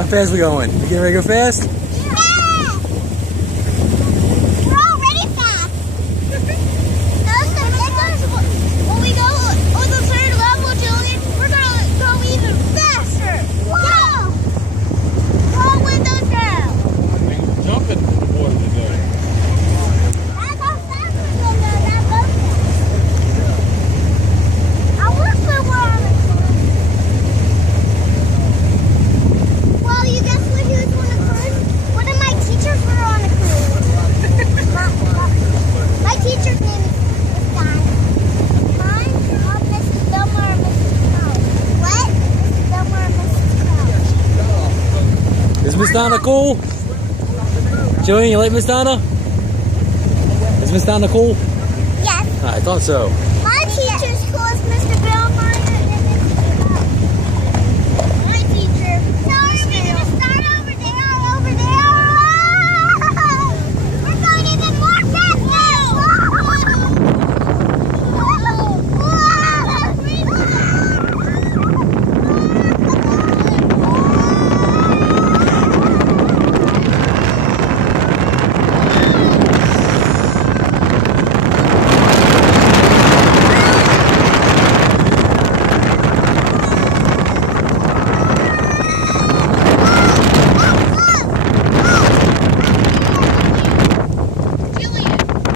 How fast we going? You getting ready to go fast? Yeah! We're already fast. When we go on the third level, Julian, we're going to go even faster. Whoa! Roll windows down. Jump in the water today. That's how fast we're going to go that boat. I wish we were on the cruise. Well, you guess what he was on the cruise? One of my teachers were on the cruise. My teacher's name is Miss Donna. Mine? Mrs. Delmar or Mrs. Crouch. What? Mrs. Delmar or Mrs. Crouch. Is Miss Donna cool? Julian, you like Miss Donna? Is Miss Donna cool? Yes. I thought so.